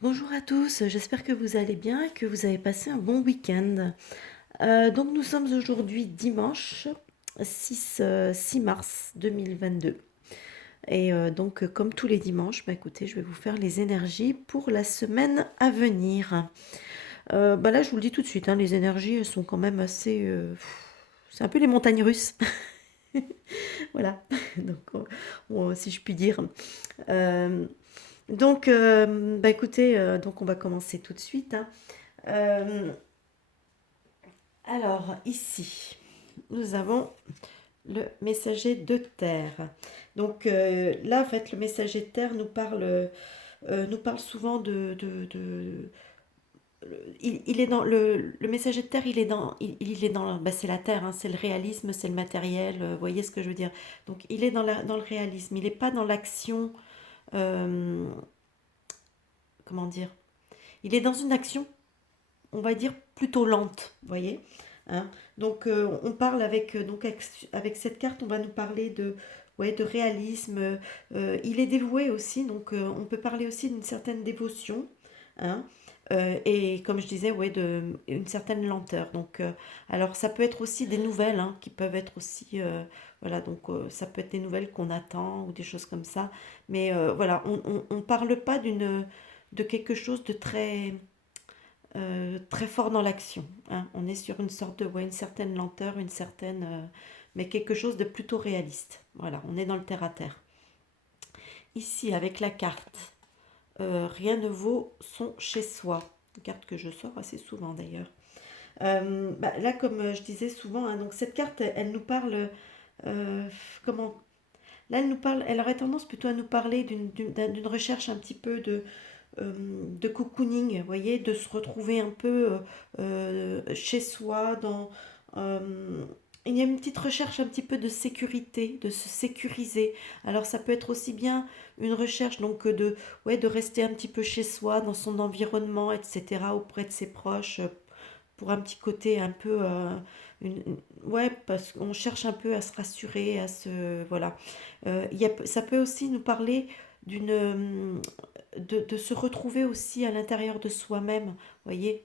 Bonjour à tous, j'espère que vous allez bien et que vous avez passé un bon week-end. Donc nous sommes aujourd'hui dimanche 6 mars 2022. Et donc comme tous les dimanches, bah écoutez, je vais vous faire les énergies pour la semaine à venir. Bah là je vous le dis tout de suite, hein, les énergies elles sont quand même assez... c'est un peu les montagnes russes. Voilà, donc si je puis dire. Euh, bah écoutez, donc on va commencer tout de suite, hein. Euh, Alors, ici, nous avons le messager de terre. Donc là, en fait, le messager de terre nous parle souvent il est dans le messager de terre, il est dans, bah, c'est la terre, hein, c'est le réalisme, c'est le matériel. Vous voyez ce que je veux dire? Donc, il est dans le réalisme. Il n'est pas dans l'action. euh, Comment dire? Il est dans une action, on va dire, plutôt lente, vous voyez, hein. Donc on parle avec cette carte, on va nous parler ouais, de réalisme. Il est dévoué aussi, donc on peut parler aussi d'une certaine dévotion, hein. Et comme je disais, ouais, une certaine lenteur. Donc, alors ça peut être aussi des nouvelles, hein, qui peuvent être aussi, voilà, donc ça peut être des nouvelles qu'on attend ou des choses comme ça. Mais voilà, on parle pas de quelque chose de très fort dans l'action, hein. On est sur une sorte de, ouais, une certaine lenteur, mais quelque chose de plutôt réaliste. Voilà, on est dans le terre à terre. Ici, avec la carte, rien ne vaut son chez soi. Une carte que je sors assez souvent d'ailleurs. Bah, là, comme je disais souvent, hein, donc cette carte, elle nous parle, euh, comment. Là, elle aurait tendance plutôt à nous parler d'une recherche un petit peu de cocooning, vous voyez, de se retrouver un peu chez soi, euh, il y a une petite recherche un petit peu de sécurité, de se sécuriser. Alors ça peut être aussi bien une recherche donc ouais, de rester un petit peu chez soi, dans son environnement, etc., auprès de ses proches, pour un petit côté un peu... ouais, parce qu'on cherche un peu à se rassurer, à se... Voilà. Ça peut aussi nous parler de se retrouver aussi à l'intérieur de soi-même. Vous voyez,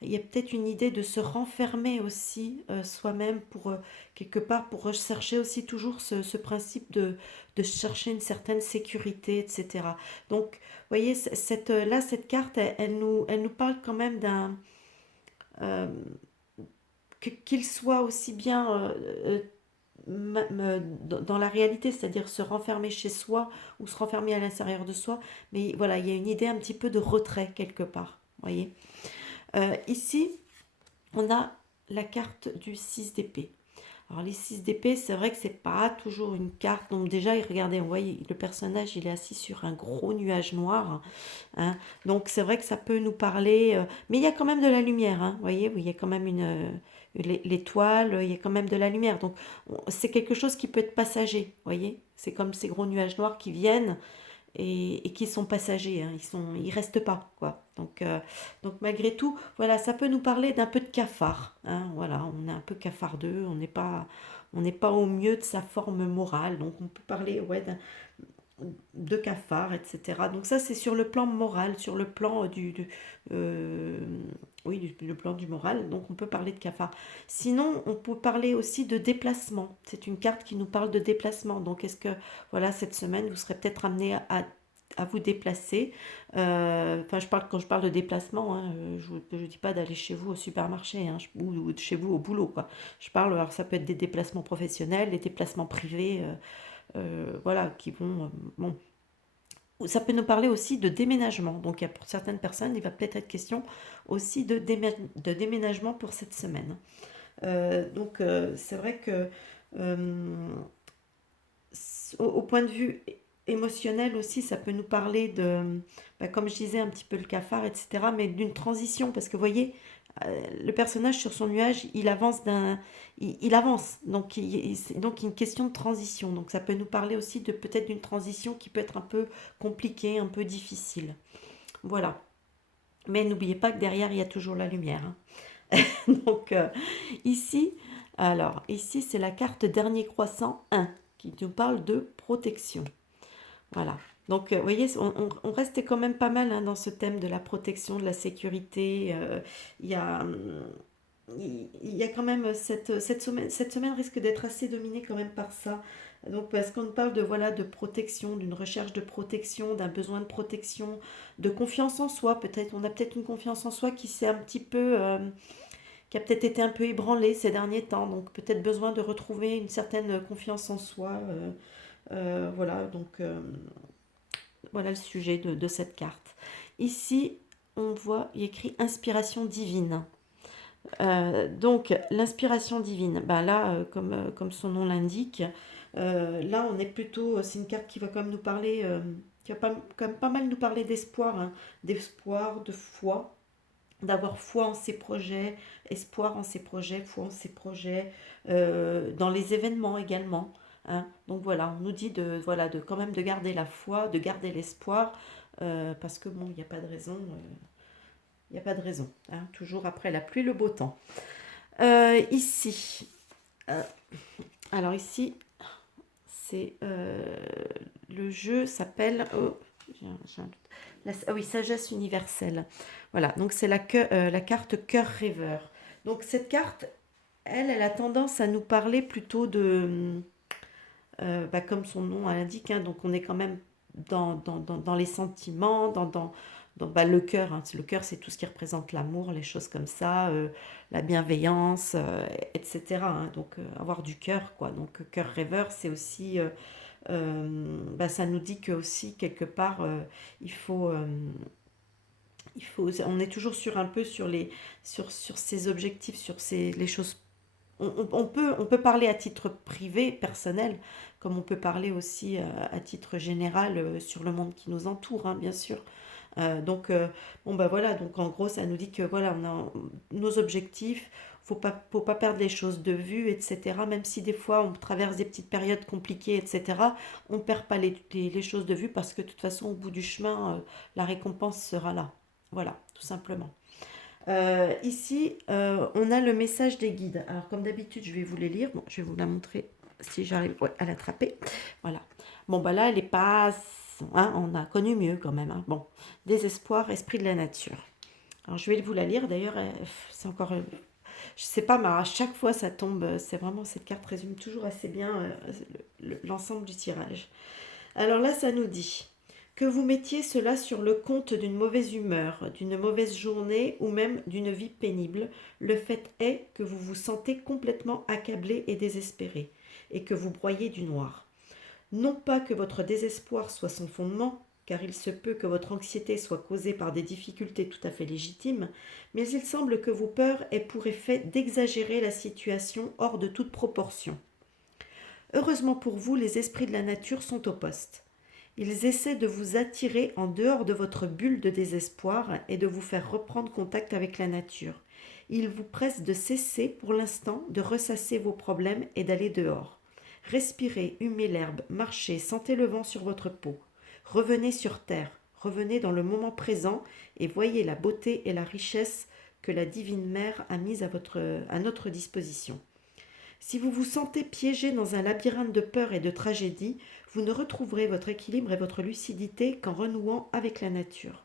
il y a peut-être une idée de se renfermer aussi soi-même pour, quelque part, pour rechercher aussi toujours ce principe de chercher une certaine sécurité, etc. Donc, vous voyez, là, cette carte, elle nous parle quand même euh, qu'il soit aussi bien dans la réalité, c'est-à-dire se renfermer chez soi ou se renfermer à l'intérieur de soi. Mais voilà, il y a une idée un petit peu de retrait quelque part. Voyez. Ici, on a la carte du 6 d'épée. Alors les 6 d'épée, c'est vrai que c'est pas toujours une carte. Donc déjà, regardez, vous voyez, le personnage, il est assis sur un gros nuage noir, hein. Donc c'est vrai que ça peut nous parler, mais il y a quand même de la lumière, hein, vous voyez, il y a quand même l'étoile, il y a quand même de la lumière. Donc c'est quelque chose qui peut être passager, vous voyez. C'est comme ces gros nuages noirs qui viennent et qui sont passagers, hein, ils restent pas, quoi. Donc malgré tout, voilà, ça peut nous parler d'un peu de cafard, hein, voilà, on est un peu cafardeux, on n'est pas au mieux de sa forme morale, donc on peut parler, ouais, de cafards, etc. Donc ça, c'est sur le plan moral, sur le plan euh, oui, le plan du moral. Donc on peut parler de cafards. Sinon, on peut parler aussi de déplacement. C'est une carte qui nous parle de déplacement. Donc est-ce que, voilà, cette semaine, vous serez peut-être amené à vous déplacer. Enfin, quand je parle de déplacement, hein, je ne dis pas d'aller chez vous au supermarché, hein, ou chez vous au boulot, quoi. Je parle, alors ça peut être des déplacements professionnels, des déplacements privés, voilà, qui vont... bon. Ça peut nous parler aussi de déménagement. Donc, pour certaines personnes, il va peut-être être question aussi de déménagement pour cette semaine. C'est vrai que euh, au point de vue émotionnel aussi, ça peut nous parler de, bah, comme je disais, un petit peu le cafard, etc., mais d'une transition, parce que vous voyez, le personnage sur son nuage, il avance, donc une question de transition, donc ça peut nous parler aussi de peut-être d'une transition qui peut être un peu compliquée, un peu difficile. Voilà. Mais n'oubliez pas que derrière, il y a toujours la lumière, hein. Donc ici, ici c'est la carte dernier croissant 1 qui nous parle de protection. Voilà. Donc, vous voyez, on restait quand même pas mal hein, dans ce thème de la protection, de la sécurité. Il y a, il y a quand même cette semaine risque d'être assez dominée quand même par ça. Donc, parce qu'on parle de, voilà, de protection, d'une recherche de protection, d'un besoin de protection, de confiance en soi. Peut-être, on a peut-être une confiance en soi qui s'est un petit peu, qui a peut-être été un peu ébranlée ces derniers temps. Donc, peut-être besoin de retrouver une certaine confiance en soi. Voilà, donc voilà le sujet de cette carte. Ici, on voit, il y a écrit inspiration divine. Donc, l'inspiration divine, ben là, comme son nom l'indique, là, on est plutôt, c'est une carte qui va quand même nous parler, qui va quand même pas mal nous parler d'espoir, hein, d'espoir, de foi, d'avoir foi en ses projets, espoir en ses projets, foi en ses projets, dans les événements également. Hein. Donc voilà, on nous dit de, voilà, de quand même de garder la foi, de garder l'espoir, parce que bon, il n'y a pas de raison. Il n'y a pas de raison. Hein. Toujours après la pluie, le beau temps. Ici, euh, alors ici, c'est le jeu s'appelle ah oui, sagesse universelle. Voilà, donc c'est la carte cœur rêveur. Donc cette carte, elle a tendance à nous parler plutôt de, bah, comme son nom l'indique, hein, donc on est quand même dans les sentiments, bah, le cœur. Hein. Le cœur, c'est tout ce qui représente l'amour, les choses comme ça, la bienveillance, etc. Hein. Donc avoir du cœur, quoi. Donc cœur rêveur, c'est aussi, bah, ça nous dit que aussi quelque part, il faut, on est toujours sur un peu sur ses objectifs, les choses. On peut parler à titre privé, personnel, comme on peut parler aussi à titre général sur le monde qui nous entoure, hein, bien sûr. Donc, bon, bah voilà, donc en gros, ça nous dit que voilà, on a nos objectifs, faut pas perdre les choses de vue, etc. Même si des fois on traverse des petites périodes compliquées, etc., on ne perd pas les choses de vue parce que de toute façon, au bout du chemin, la récompense sera là. Voilà, tout simplement. Ici, on a le message des guides. Alors, comme d'habitude, je vais vous les lire. Bon, je vais vous la montrer si j'arrive à l'attraper. Voilà. Bon, bah là, elle est pas. Hein, on a connu mieux quand même. Hein. Bon, désespoir, esprit de la nature. Alors, je vais vous la lire. D'ailleurs, c'est encore. Je sais pas, mais à chaque fois, ça tombe. C'est vraiment. Cette carte résume toujours assez bien l'ensemble du tirage. Alors là, ça nous dit que vous mettiez cela sur le compte d'une mauvaise humeur, d'une mauvaise journée ou même d'une vie pénible, le fait est que vous vous sentez complètement accablé et désespéré, et que vous broyez du noir. Non pas que votre désespoir soit sans fondement, car il se peut que votre anxiété soit causée par des difficultés tout à fait légitimes, mais il semble que vos peurs aient pour effet d'exagérer la situation hors de toute proportion. Heureusement pour vous, les esprits de la nature sont au poste. Ils essaient de vous attirer en dehors de votre bulle de désespoir et de vous faire reprendre contact avec la nature. Ils vous pressent de cesser pour l'instant de ressasser vos problèmes et d'aller dehors. Respirez, humez l'herbe, marchez, sentez le vent sur votre peau. Revenez sur terre, revenez dans le moment présent et voyez la beauté et la richesse que la divine mère a mise à notre disposition. Si vous vous sentez piégé dans un labyrinthe de peur et de tragédie, vous ne retrouverez votre équilibre et votre lucidité qu'en renouant avec la nature.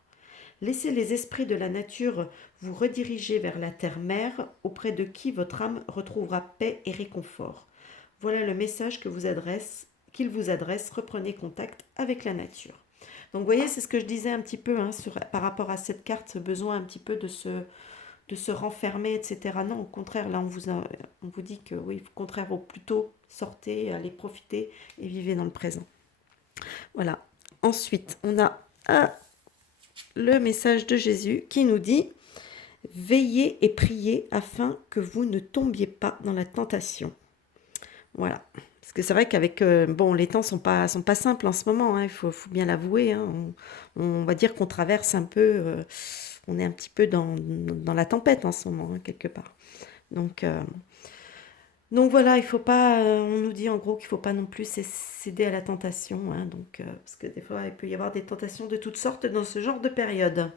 Laissez les esprits de la nature vous rediriger vers la terre-mère, auprès de qui votre âme retrouvera paix et réconfort. Voilà le message qu'il vous adresse. Reprenez contact avec la nature. Donc vous voyez, c'est ce que je disais un petit peu hein, par rapport à cette carte, ce besoin un petit peu de se renfermer, etc. Non, au contraire, là, on vous dit que oui, au contraire, au plus tôt, sortez, allez profiter et vivez dans le présent. Voilà. Ensuite, on a le message de Jésus qui nous dit « Veillez et priez afin que vous ne tombiez pas dans la tentation. » Voilà. Parce que c'est vrai qu'avec... bon, les temps sont pas simples en ce moment, hein, il faut bien l'avouer. Hein. On va dire qu'on traverse un peu... on est un petit peu dans la tempête en ce moment, hein, quelque part. Donc voilà, il faut pas... on nous dit en gros qu'il ne faut pas non plus céder à la tentation. Hein, donc, parce que des fois, il peut y avoir des tentations de toutes sortes dans ce genre de période.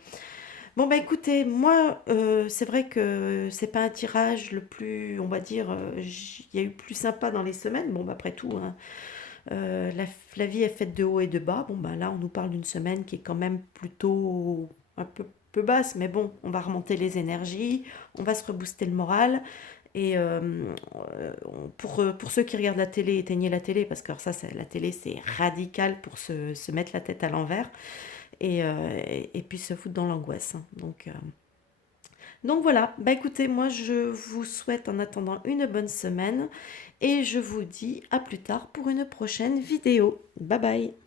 Bon, bah écoutez, moi, c'est vrai que c'est pas un tirage le plus, on va dire, il y a eu plus sympa dans les semaines. Bon, bah après tout, hein, la vie est faite de haut et de bas. Bon, ben là, on nous parle d'une semaine qui est quand même plutôt un peu basse, mais bon, on va remonter les énergies, on va se rebooster le moral. Et pour ceux qui regardent la télé, éteignez la télé, parce que alors ça, la télé, c'est radical pour se mettre la tête à l'envers et puis se foutre dans l'angoisse, hein. Donc voilà, bah écoutez, moi je vous souhaite en attendant une bonne semaine et je vous dis à plus tard pour une prochaine vidéo. Bye bye.